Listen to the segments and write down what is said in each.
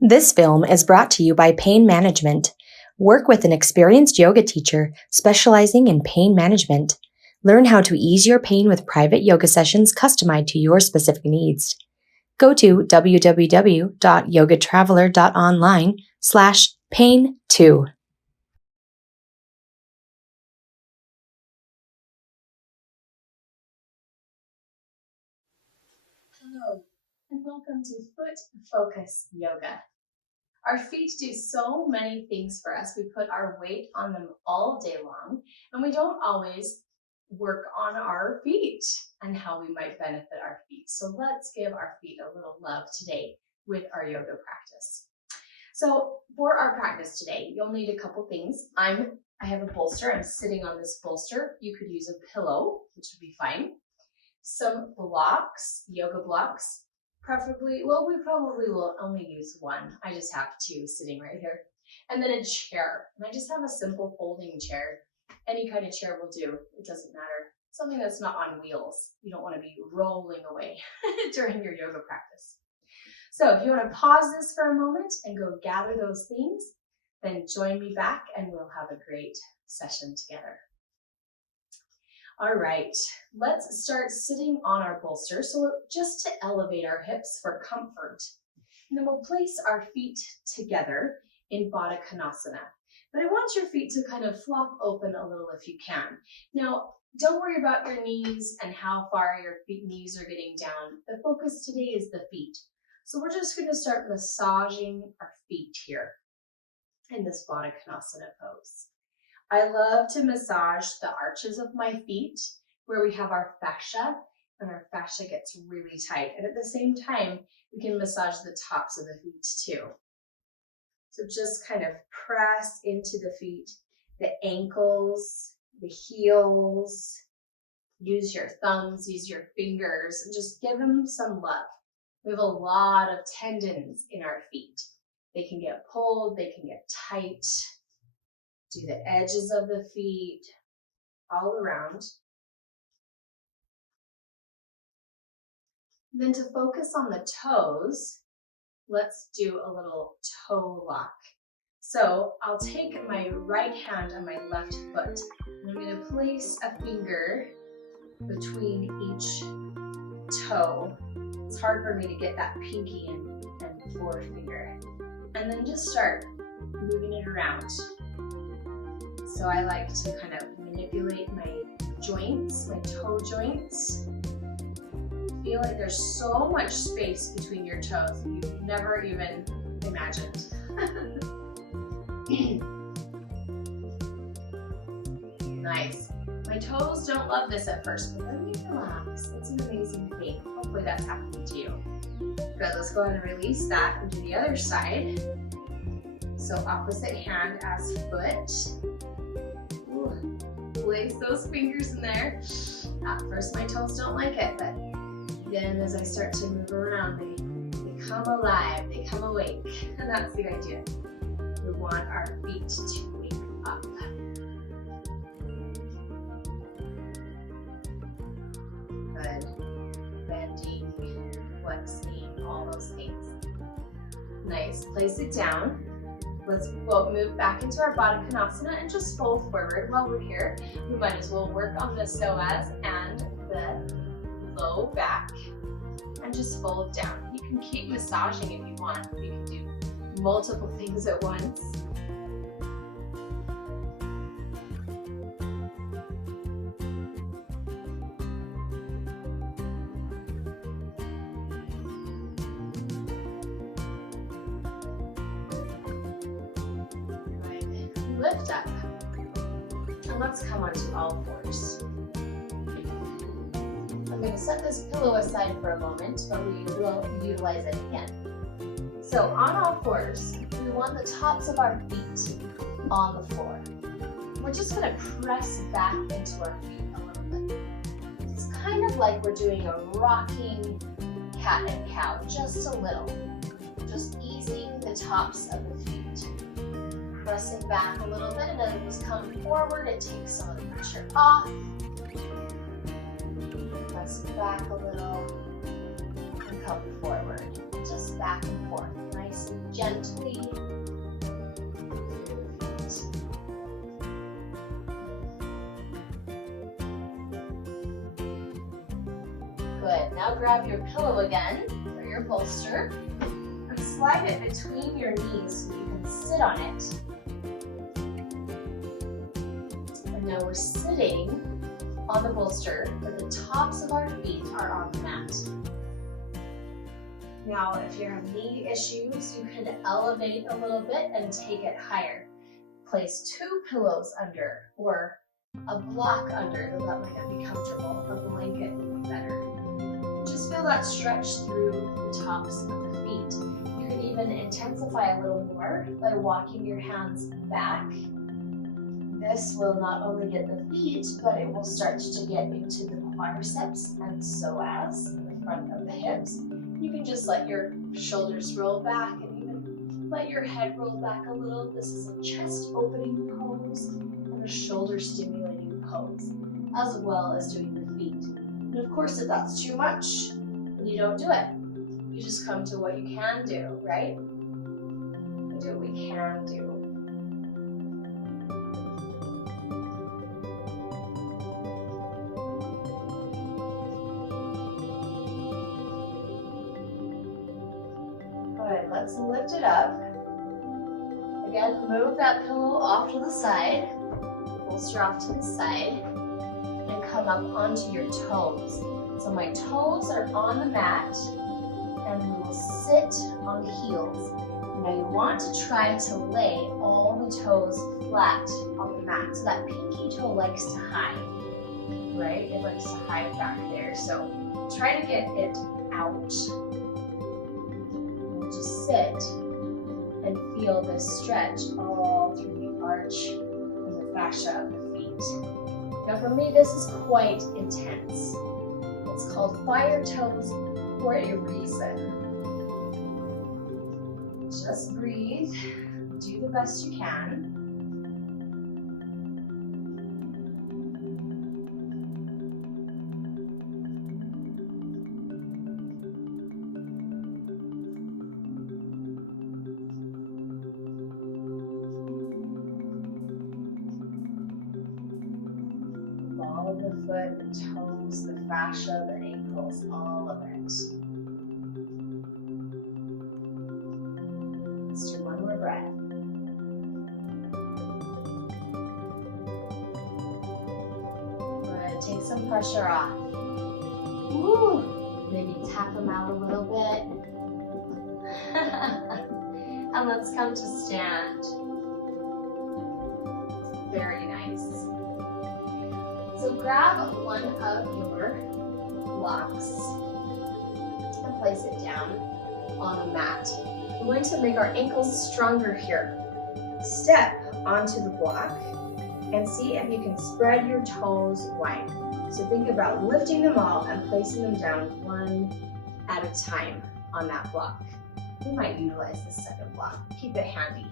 This film is brought to you by Pain Management. Work with an experienced yoga teacher specializing in pain management. Learn how to ease your pain with private yoga sessions customized to your specific needs. Go to www.yogatraveler.online/pain2. Hello, and welcome to Foot Focus Yoga. Our feet do so many things for us. We put our weight on them all day long, and we don't always work on our feet and how we might benefit our feet. So let's give our feet a little love today with our yoga practice. So for our practice today, you'll need a couple things. I have a bolster. I'm sitting on this bolster. You could use a pillow, which would be fine. Some blocks, yoga blocks, preferably, well, we probably will only use one. I just have two sitting right here. And then a chair. And I just have a simple folding chair. Any kind of chair will do. It doesn't matter. Something that's not on wheels. You don't want to be rolling away during your yoga practice. So if you want to pause this for a moment and go gather those things, then join me back and we'll have a great session together. All right, let's start sitting on our bolster. So just to elevate our hips for comfort. And then we'll place our feet together in Baddha Konasana. But I want your feet to kind of flop open a little if you can. Now, don't worry about your knees and how far your knees are getting down. The focus today is the feet. So we're just going to start massaging our feet here in this Baddha Konasana pose. I love to massage the arches of my feet where we have our fascia, and our fascia gets really tight. And at the same time, we can massage the tops of the feet too. So just kind of press into the feet, the ankles, the heels. Use your thumbs, use your fingers, and just give them some love. We have a lot of tendons in our feet. They can get pulled, they can get tight. Do the edges of the feet, all around. Then to focus on the toes, let's do a little toe lock. So I'll take my right hand on my left foot, and I'm going to place a finger between each toe. It's hard for me to get that pinky and forefinger. And then just start moving it around. So I like to kind of manipulate my joints, my toe joints. Feel like there's so much space between your toes that you've never even imagined. Nice. My toes don't love this at first, but then we relax. It's an amazing thing. Hopefully that's happening to you. Good, let's go ahead and release that and do the other side. So opposite hand as foot. Place those fingers in there. At first my toes don't like it, but then as I start to move around, they come alive, they come awake, and that's the idea. We want our feet to wake up. Good. Bending, flexing, all those things. Nice. Place it down. Let's move back into our Baddha Konasana and just fold forward. While we're here, we might as well work on the psoas and the low back and just fold down. You can keep massaging if you want. You can do multiple things at once. Lift up, and let's come onto all fours. I'm going to set this pillow aside for a moment, but we will utilize it again. So on all fours, we want the tops of our feet on the floor. We're just going to press back into our feet a little bit. It's kind of like we're doing a rocking cat and cow, just a little. Just easing the tops of the feet. Pressing back a little bit, and as we come forward, it takes some of the pressure off. Press back a little and come forward. Just back and forth, nice gently. Good. Now grab your pillow again, or your bolster, and slide it between your knees so you can sit on it. And now we're sitting on the bolster, but the tops of our feet are on the mat. Now, if you have knee issues, you can elevate a little bit and take it higher. Place 2 pillows under, or a block under, though that might not be comfortable. A blanket would be better. Just feel that stretch through the tops of the feet. You can even intensify a little more by walking your hands back. This will not only get the feet, but it will start to get into the quadriceps and psoas, the front of the hips. You can just let your shoulders roll back and even let your head roll back a little. This is a chest opening pose and a shoulder stimulating pose, as well as doing the feet. And of course, if that's too much, then you don't do it. You just come to what you can do, right? We do what we can do. Good, let's lift it up. Again, move that pillow off to the side, bolster off to the side, and come up onto your toes. So my toes are on the mat, and we will sit on the heels. Now you want to try to lay all the toes flat on the mat. So that pinky toe likes to hide, right? It likes to hide back there. So try to get it out. Just sit and feel this stretch all through the arch and the fascia of the feet. Now for me, this is quite intense. It's called fire toes for a reason. Just breathe, do the best you can. Ball of the foot, the toes, the fascia, the ankles, all of it. Let's do one more breath. Good, take some pressure off. Woo! Maybe tap them out a little bit. And let's come to stand. Very nice. So grab one of your blocks and place it down on the mat. We're going to make our ankles stronger here. Step onto the block and see if you can spread your toes wide. So think about lifting them all and placing them down one at a time on that block. We might utilize the second block. Keep it handy.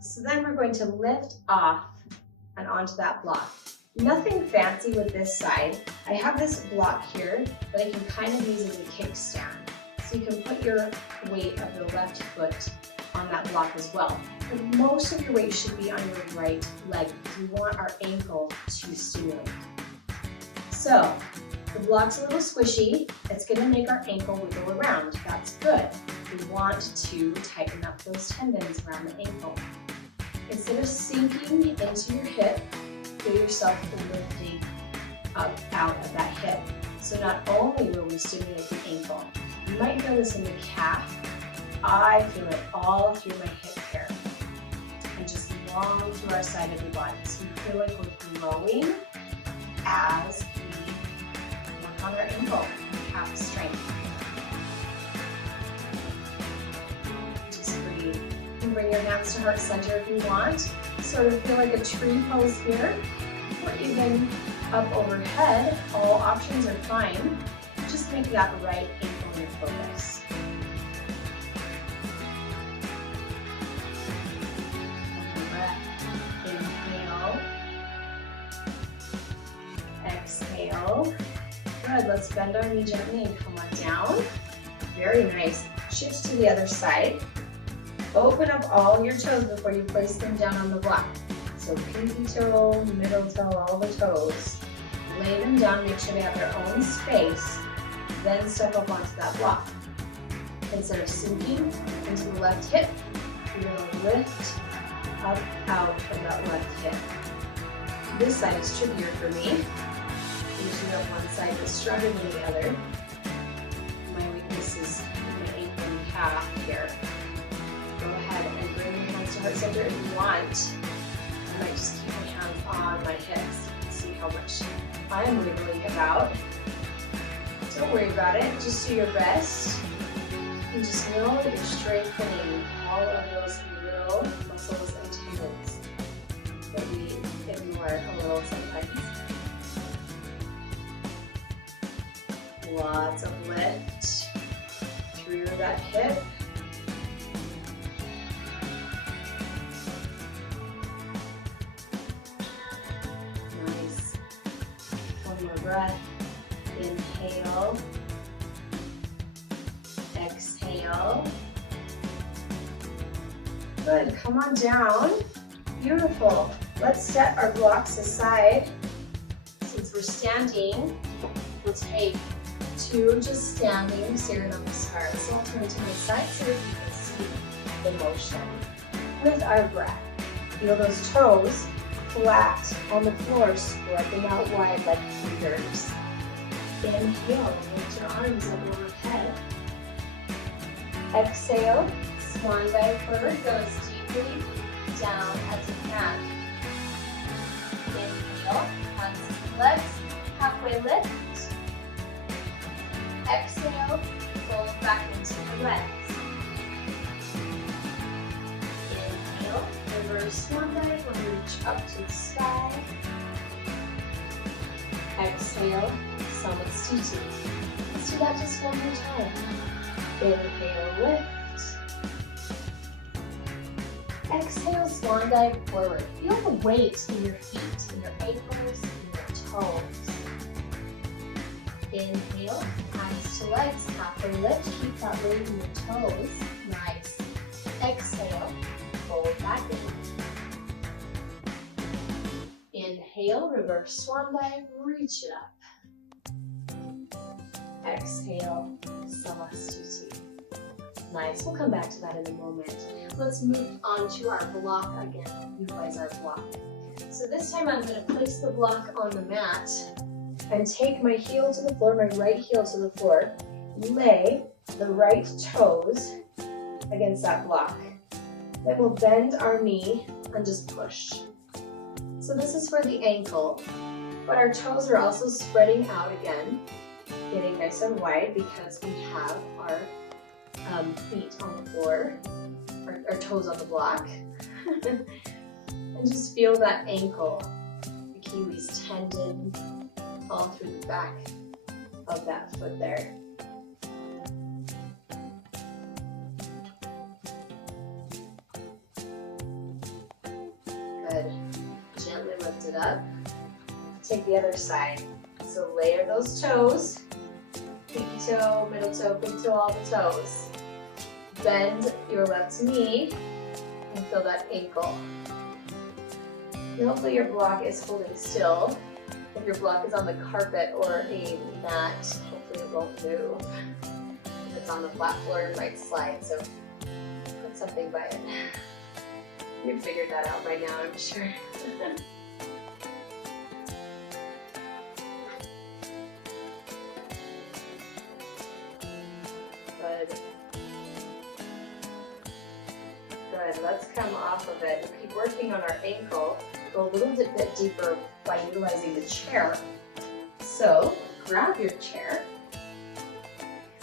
So then we're going to lift off and onto that block. Nothing fancy with this side. I have this block here that I can kind of use as a kickstand. So you can put your weight of your left foot on that block as well. But most of your weight should be on your right leg because we want our ankle to stimulate. So the block's a little squishy. It's going to make our ankle wiggle around. That's good. We want to tighten up those tendons around the ankle. Instead of sinking into your hip, feel yourself lifting up out of that hip. So not only will we stimulate the ankle, you might feel this in the calf. I feel it all through my hip here and just long through our side of the body. So we feel like we're growing as we work on our ankle and calf strength. Just breathe. You can bring your hands to heart center if you want. Sort of feel like a tree pose here, or even up overhead. All options are fine. Just make that right ankle your focus. Inhale. Exhale. Good, let's bend our knee gently and come on down. Very nice. Shift to the other side. Open up all your toes before you place them down on the block. So pinky toe, middle toe, all the toes. Lay them down, make sure they have their own space. Then step up onto that block. Instead of sinking into the left hip, you're going to lift up out from that left hip. This side is trickier for me. Usually that one side is stronger than the other. My weakness is my ankle and calf here. Go ahead and bring your hands to heart center if you want. I might just keep my hands on my hips and see how much I'm wiggling about. Don't worry about it, just do your best. And just know that you're strengthening all of those little muscles and tendons that we ignore a little sometimes. Lots of lift through that hip. Nice. One more breath. Inhale. Exhale. Good, come on down. Beautiful. Let's set our blocks aside. Since we're standing, we'll take 2 just standing, staring on the stars. So I'll turn to my side so that you can see the motion. With our breath, feel those toes flat on the floor, spread them out wide like fingers. Inhale, lift your arms up overhead. Exhale, swan dive forward, go as deeply down as you can. Inhale, hands to legs, halfway lift. Exhale, fold back into the legs. Inhale, reverse swan dive, we'll reach up to the sky. Exhale, Summits Tutu. Let's do that just one more time. Inhale, lift. Exhale, swan dive forward. Feel the weight in your feet, in your ankles, in your toes. Inhale, hands to legs, halfway lift. Keep that weight in your toes. Nice. Exhale, fold back in. Inhale, reverse swan dive, reach it up. Exhale, Samastiti. Nice, we'll come back to that in a moment. Let's move on to our block again. Utilize our block. So this time I'm going to place the block on the mat and take my heel to the floor, my right heel to the floor. Lay the right toes against that block. Then we'll bend our knee and just push. So this is for the ankle, but our toes are also spreading out again, getting nice and wide because we have our feet on the floor, our toes on the block. And just feel that ankle, Achilles tendon, all through the back of that foot there. Good. Gently lift it up. Take the other side. So layer those toes. Pinky toe, middle toe, big toe, all the toes. Bend your left knee and feel that ankle. And hopefully your block is holding still. If your block is on the carpet or a mat, hopefully it won't move. If it's on the flat floor, it might slide, so put something by it. You figured that out by now, I'm sure. Good. Good, let's come off of it. We'll keep working on our ankle. Go a little bit deeper by utilizing the chair. So, grab your chair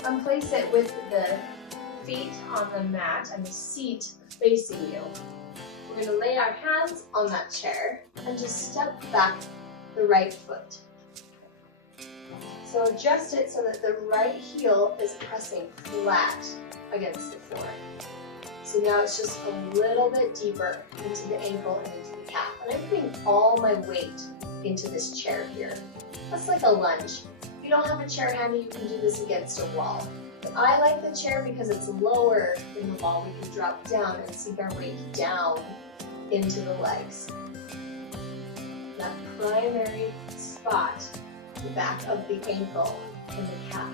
and place it with the feet on the mat and the seat facing you. We're going to lay our hands on that chair and just step back the right foot. So adjust it so that the right heel is pressing flat against the floor. So now it's just a little bit deeper into the ankle and into the calf. And I'm putting all my weight into this chair here. That's like a lunge. If you don't have a chair handy, you can do this against a wall. But I like the chair because it's lower than the wall. We can drop down and sink our weight down into the legs. That primary spot, the back of the ankle and the calf.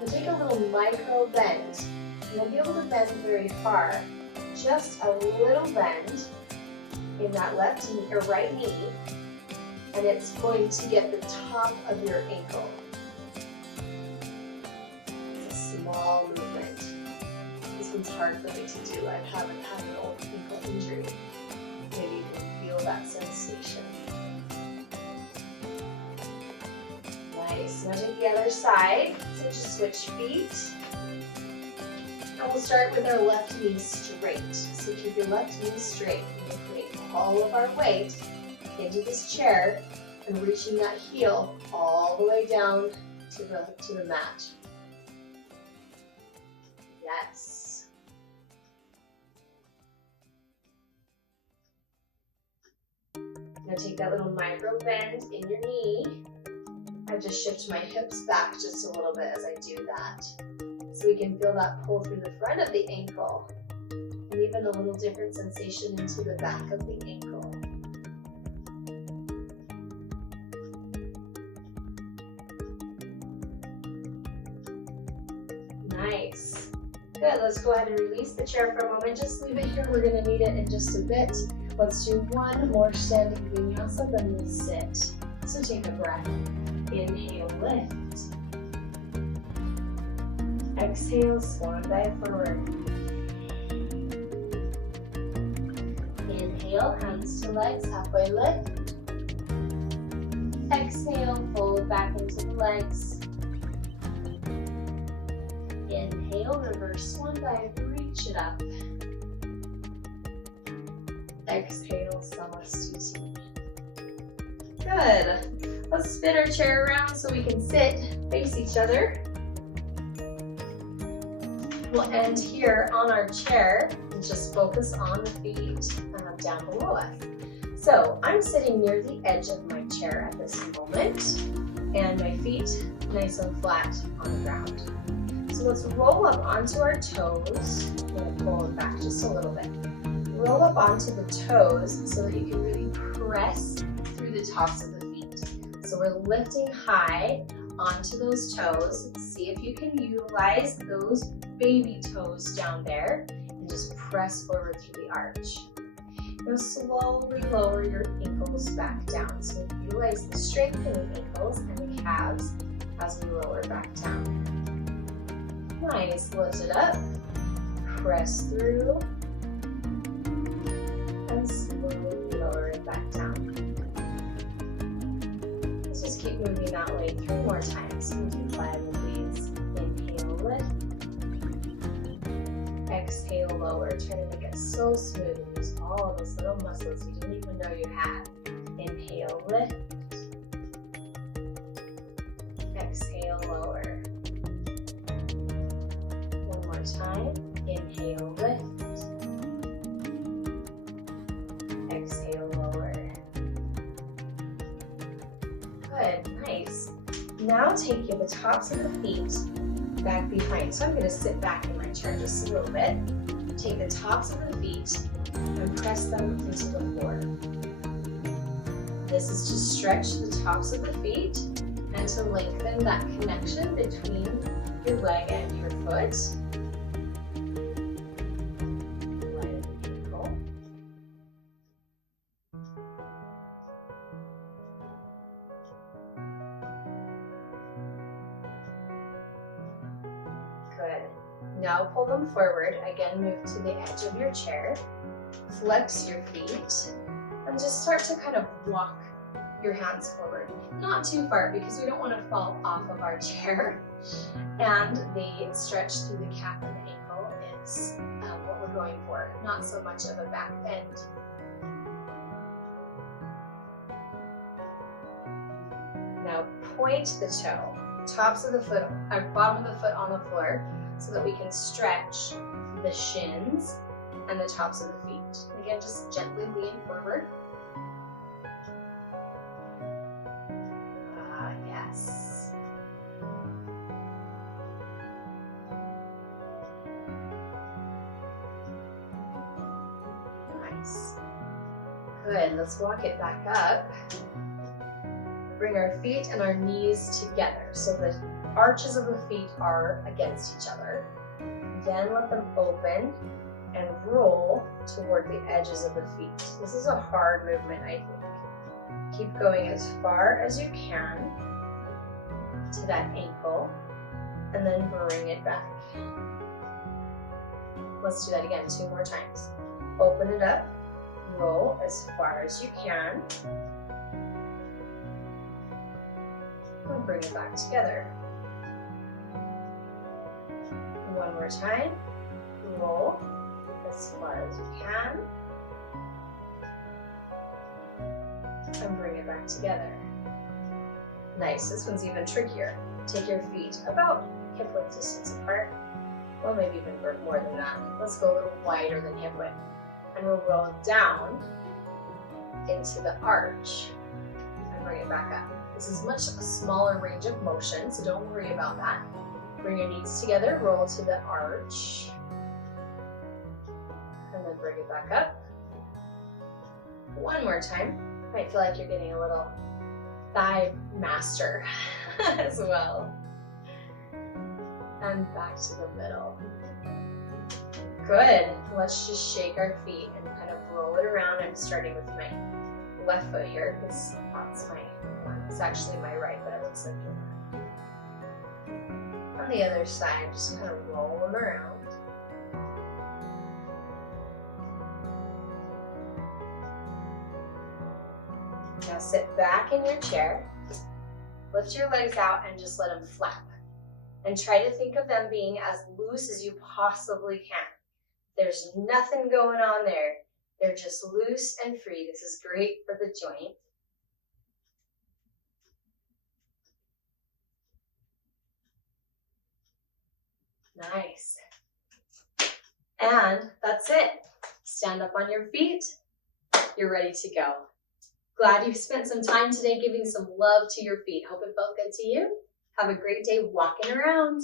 We'll take a little micro bend. You won't be able to bend very far. Just a little bend in that left or right knee, and it's going to get the top of your ankle. It's a small movement. This one's hard for me to do. I haven't had an old ankle injury. Maybe you can feel that sensation. Nice. Now take the other side. So just switch feet. And we'll start with our left knee straight. So keep your left knee straight. We're putting all of our weight into this chair and reaching that heel all the way down to the mat. Yes. Now take that little micro bend in your knee. I just shift my hips back just a little bit as I do that. So we can feel that pull through the front of the ankle and even a little different sensation into the back of the ankle. Nice. Good, let's go ahead and release the chair for a moment. Just leave it here, we're gonna need it in just a bit. Let's do one more standing vinyasa, then we'll sit. So take a breath. Inhale, lift. Exhale, swan dive forward. Inhale, hands to legs, halfway lift. Exhale, fold back into the legs. Inhale, reverse swan dive, reach it up. Exhale, Samasthiti. Good. Let's spin our chair around so we can sit, face each other. We'll end here on our chair and just focus on the feet down below us. So I'm sitting near the edge of my chair at this moment, and my feet nice and flat on the ground. So let's roll up onto our toes. I'm going to pull it back just a little bit. Roll up onto the toes so that you can really press through the tops of the feet. So we're lifting high onto those toes. See if you can utilize those baby toes down there and just press forward through the arch. Now slowly lower your ankles back down. So utilize the strength in the ankles and the calves as we lower back down. Nice, lift it up, press through, and slowly lower it back down. Let's just keep moving that way 3 more times. We do 5 of these. Inhale, lift. Exhale, lower. Try to make it so smooth and use all those little muscles you didn't even know you had. Inhale, lift. Exhale, lower. One more time. Inhale, lift. Exhale, lower. Good, nice. Now take the tops of the feet back behind. So I'm going to sit back in my chair just a little bit. Take the tops of the feet and press them into the floor. This is to stretch the tops of the feet and to lengthen that connection between your leg and your foot. Leg and ankle. Good. Now pull them forward. Again, move to the edge of your chair. Flex your feet and just start to kind of walk your hands forward. Not too far because we don't want to fall off of our chair. And the stretch through the calf and the ankle is what we're going for. Not so much of a back bend. Now point the toe. Tops of the foot, or bottom of the foot on the floor, so that we can stretch the shins and the tops of the feet. Again, just gently lean forward. Yes. Nice. Good, let's walk it back up. Bring our feet and our knees together so the arches of the feet are against each other. Then let them open and roll toward the edges of the feet. This is a hard movement, I think. Keep going as far as you can to that ankle, and then bring it back. Let's do that again 2 more times. Open it up, roll as far as you can, and bring it back together. 1 more time, roll as far as you can, and bring it back together. Nice, this one's even trickier. Take your feet about hip width distance apart. Well, maybe even more than that. Let's go a little wider than hip width. And we'll roll down into the arch and bring it back up. This is much a smaller range of motion, so don't worry about that. Bring your knees together, roll to the arch, and then bring it back up. 1 more time. Might feel like you're getting a little thigh master as well. And back to the middle. Good. Let's just shake our feet and kind of roll it around. I'm starting with my left foot here because that's my one. It's actually my right, but it looks like your left. On the other side, just kind of roll them around. Now sit back in your chair. Lift your legs out and just let them flap. And try to think of them being as loose as you possibly can. There's nothing going on there. They're just loose and free. This is great for the joint. Nice. And that's it. Stand up on your feet. You're ready to go. Glad you've spent some time today giving some love to your feet. Hope it felt good to you. Have a great day walking around.